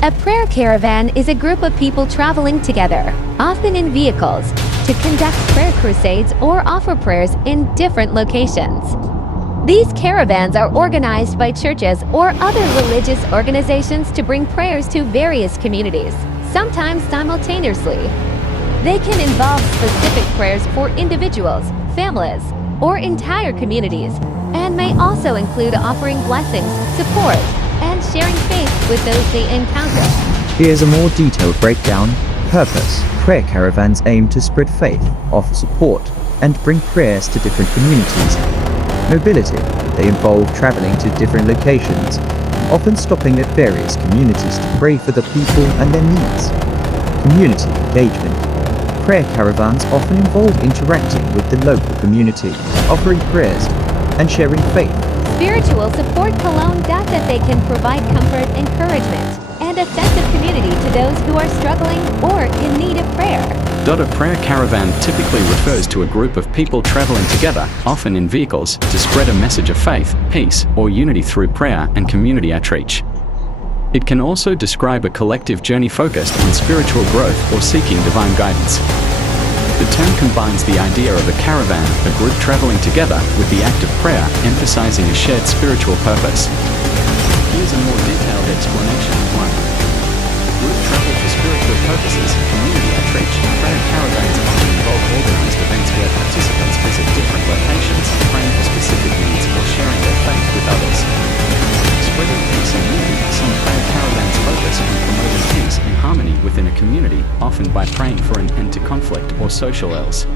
A prayer caravan is a group of people traveling together, often in vehicles, to conduct prayer crusades or offer prayers in different locations. These caravans are organized by churches or other religious organizations to bring prayers to various communities, sometimes simultaneously. They can involve specific prayers for individuals, families, or entire communities, and may also include offering blessings, support, and sharing faith with those they encounter. Here's a more detailed breakdown. Purpose. Prayer caravans aim to spread faith, offer support, and bring prayers to different communities. Mobility. They involve traveling to different locations, often stopping at various communities to pray for the people and their needs. Community engagement. Prayer caravans often involve interacting with the local community, offering prayers, and sharing faith. Spiritual support Cologne that they can provide comfort, encouragement, and a sense of community to those who are struggling or in need of prayer. A prayer caravan typically refers to a group of people traveling together, often in vehicles, to spread a message of faith, peace, or unity through prayer and community outreach. It can also describe a collective journey focused on spiritual growth or seeking divine guidance. The term combines the idea of a caravan, a group traveling together, with the act of prayer, emphasizing a shared spiritual purpose. Here's a more detailed explanation. 1. Group travel for spiritual purposes, community outreach. Prayer caravans often involve organized events where participants visit different locations, praying for specific needs or sharing their faith with others. Spreading peace and unity. Some prayer caravans focus on promoting peace and harmony within a community, often by praying for an end to conflict or social ills.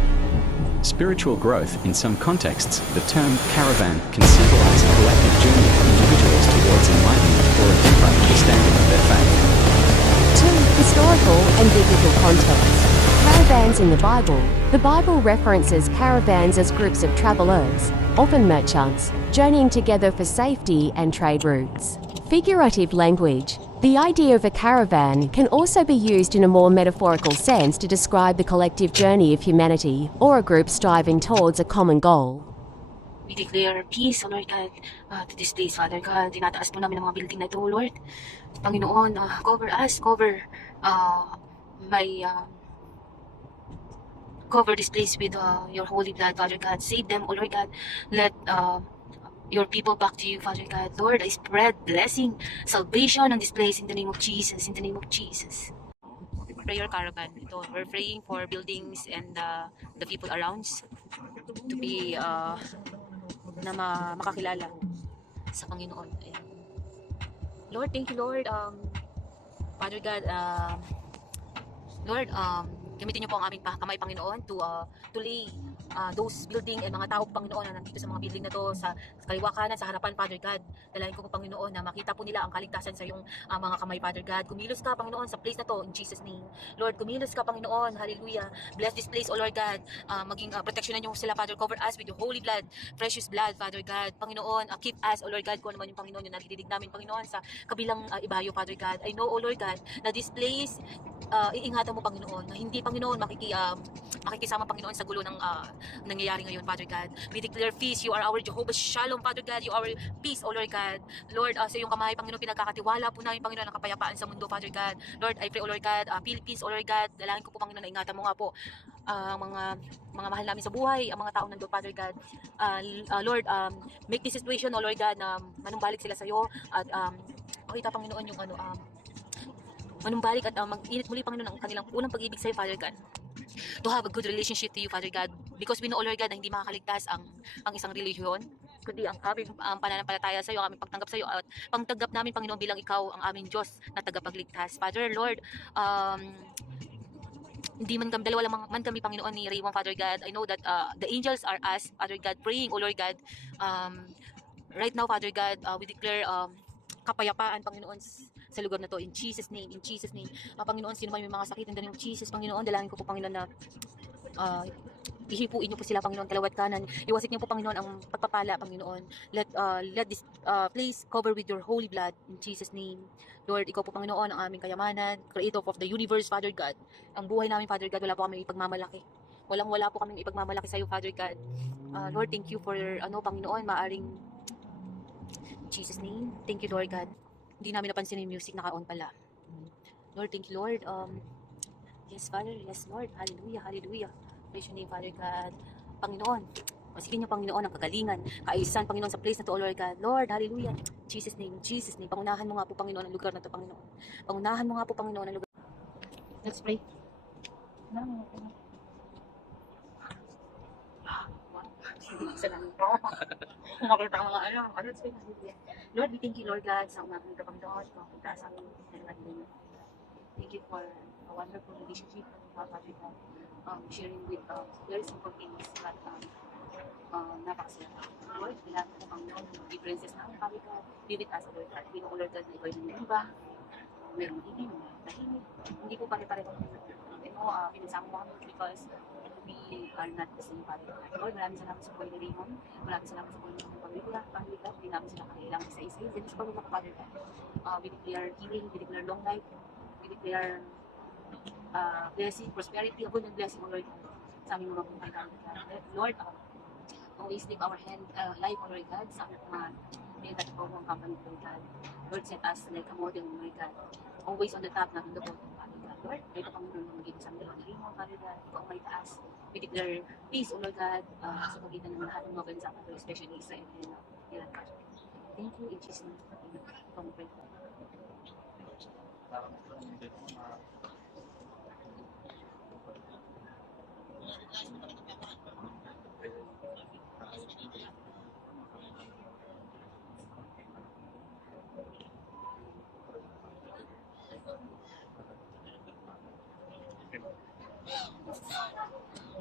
Spiritual growth. In some contexts, the term caravan can symbolize a collective journey of individuals towards enlightenment or a deeper understanding of their faith. 2. Historical and biblical context. Caravans in the Bible references caravans as groups of travelers, often merchants, journeying together for safety and trade routes. Figurative language. The idea of a caravan can also be used in a more metaphorical sense to describe the collective journey of humanity or a group striving towards a common goal. We declare peace, O Lord God, to this place, Father God. Tinataas po namin ang mga building na ito, O Lord. Panginoon, cover us, cover this place with your holy blood, Father God. Save them, O Lord God. Let your people back to you, Father God. Lord, I spread blessing, salvation on this place in the name of Jesus, in the name of Jesus. Prayer caravan. Ito, we're praying for buildings and the people around to be makakilala sa Panginoon. Ayan. Lord, thank you, Lord. Father God, Lord, gamitin niyo po ang aming kamay, Panginoon, to lay those building and mga tao, Panginoon, na nandito sa mga building na to, sa kaliwa kanan, sa harapan, Father God. Dalayan ko po, Panginoon, na makita po nila ang kaligtasan sa iyong mga kamay, Father God. Kumilos ka, Panginoon, sa place na to, in Jesus' name. Lord, kumilos ka, Panginoon. Hallelujah. Bless this place, O Lord God. Maging proteksyonan niyo sila, Father. Cover us with your holy blood, precious blood, Father God. Panginoon, keep us, O Lord God, kung ano man yung Panginoon, yung narinig namin, Panginoon, sa kabilang ibayo, Father God. I know, O Lord God, na this place, iingatan mo, Panginoon, na hindi, Panginoon, makikisama, Panginoon, sa gulo ng nangyayari ngayon, Father God. We declare peace. You are our Jehovah Shalom, Father God. You are our peace, O Lord God. Lord, sa iyong kamay, Panginoon, pinagkakatiwala po namin, Panginoon, ang kapayapaan sa mundo, Father God. Lord, I pray, O Lord God, Philippines, O Lord God, dalangin ko po, Panginoon, na ingatan mo nga po ang mga mahal namin sa buhay, ang mga taong nandun, Father God. Lord, make this situation, O Lord God, na manumbalik sila sa iyo at pakita, Panginoon, yung manumbalik at mag-init muli, Panginoon, ang kanilang unang pag-ibig sa iyo, Father God. To have a good relationship to you, Father God, because we know, O Lord God, na hindi makakaligtas ang isang relihiyon, kundi ang aming pananampalataya sa iyo, ang aming pagtanggap sa iyo, at pagtanggap namin, Panginoon, bilang ikaw ang aming Diyos na tagapagligtas. Father, Lord, hindi man kami, dalawa lang man kami, Panginoon, ni Raymond, Father God. I know that the angels are us, Father God, praying, O Lord God. Right now, Father God, we declare kapayapaan, Panginoon, sa lugar na to, in Jesus' name, in Jesus' name. Panginoon, sino man may mga sakit in the name of Jesus, Panginoon, dalangin ko po, Panginoon, na ihipuin niyo po sila, Panginoon, kalawat kanan. Iwasik niyo po, Panginoon, ang pagpapala, Panginoon. Let this place cover with your holy blood, in Jesus' name. Lord, ikaw po, Panginoon, ang aming kayamanan, creator of the universe, Father God. Ang buhay namin, Father God, wala po kami ipagmamalaki. Wala po kami ipagmamalaki sa iyo, Father God. Lord, thank you for, Panginoon, maaring Jesus' name. Thank you, Lord God. Hindi namin napansin yung music, naka-on pala. Lord, thank you, Lord. Yes, Father. Yes, Lord. Hallelujah. Hallelujah. Praise your name, Father God. Panginoon, pasigin niyo, Panginoon, ang kagalingan, kaayusan, Panginoon, sa place na to, O Lord God. Lord, hallelujah. Jesus name, Jesus name. Pangunahan mo nga po, Panginoon, ang lugar na to, Panginoon. Pangunahan mo nga po, Panginoon, ang lugar. Let's pray. Salamat po. Makita ang mga let's pray. Lord, we thank you, Lord God, sa umagang ito, Panginoon, pagpunta sa aming nagpatuloy. Thank you for a wonderful relationship with Father God. Sharing with very simple things but napakasaya. Lord, kailangan ko Panginoon yung differences namin, Father God. Be with us, Lord God. We know, Lord God, na ikaw yung iba. Merong hindi, tahimik. Hindi ko pare-pareho. Pinagsama mo kami because we are not the same, Father God. Lord, maraming salamat sa Panginoon ni Raymond. Maraming salamat sa Panginoon ng pamilya, Father God. Hindi namin sila kailangan isa-isa. Din sa pamilya ko, Father God. We declare healing, we declare long life, we declare blessing, prosperity, abundant blessing, O Lord, sa aming mga buhay, Father God. Lord, always lift our life, O Lord God, sa aming mga pinagkatapawang company, Lord God. Lord, set us like a model, O Lord God. Always on the top, not on the bottom, Father God. Lord, ito kami nung magiging sa aming mga limong, Father God. Ikaw ang may taas. We declare peace, O Lord God, sa pagitan ng lahat ng mga bansa, especially Israel and Iran. Thank you, in Jesus' name. Ikaw ang pray.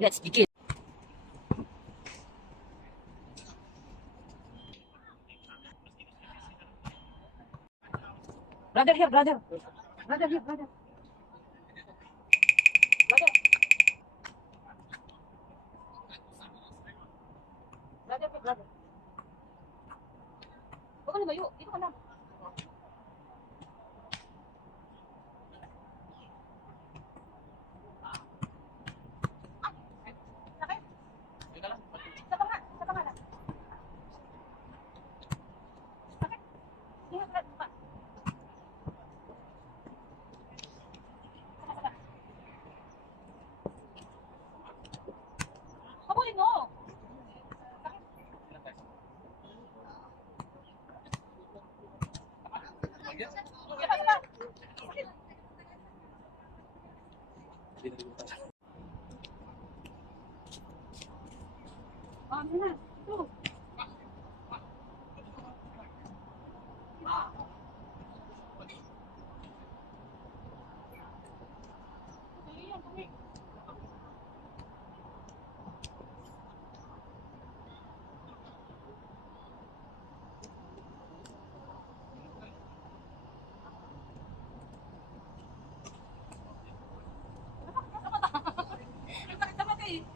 Let's begin. Brother here, brother. Brother here, brother. Brother. Brother here, brother. Huwag ka lumayo. Dito ka lang. Habulin mo! Ano na? Ito.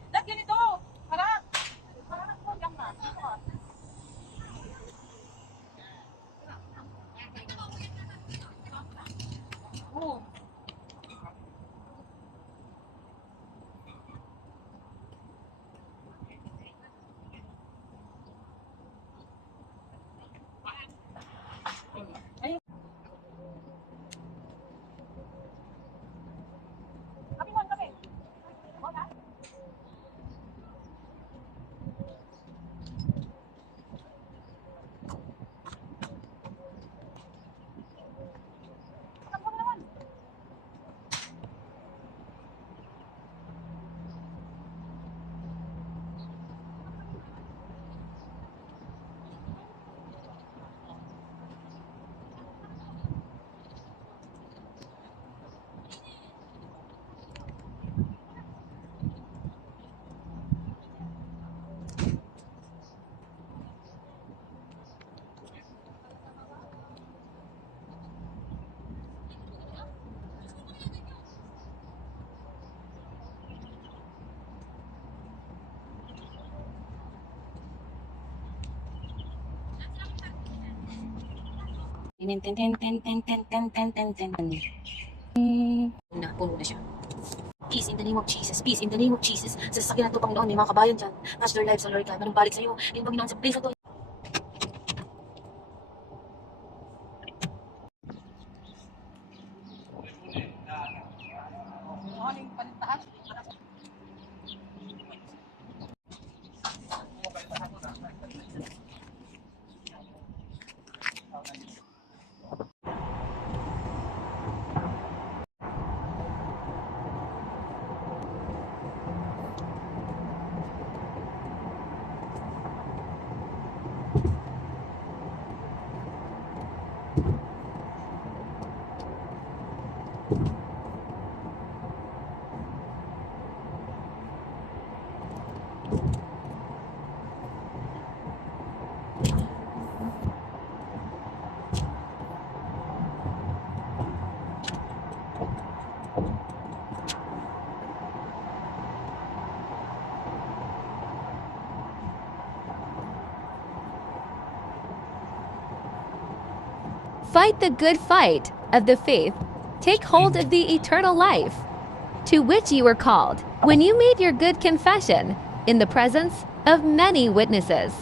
Dahil ganito! Harap! Harap po, diyan na. Dito ka. Oo. Ayun. Kami mo, kami. Wala. Takbo mo naman. Ten, ten, ten, ten, ten, ten, ten, ten, ten, ten, ten. Puno na siya. Peace in the name of Jesus. Peace in the name of Jesus. Sa sasakyan na ito, Panginoon, may mga kabayan dyan. Touch their lives, O Lord God. Manumbalik sa iyo. Yung Panginoon, sa place na ito. Fight the good fight of the faith. Take hold of the eternal life, to which you were called when you made your good confession in the presence of many witnesses.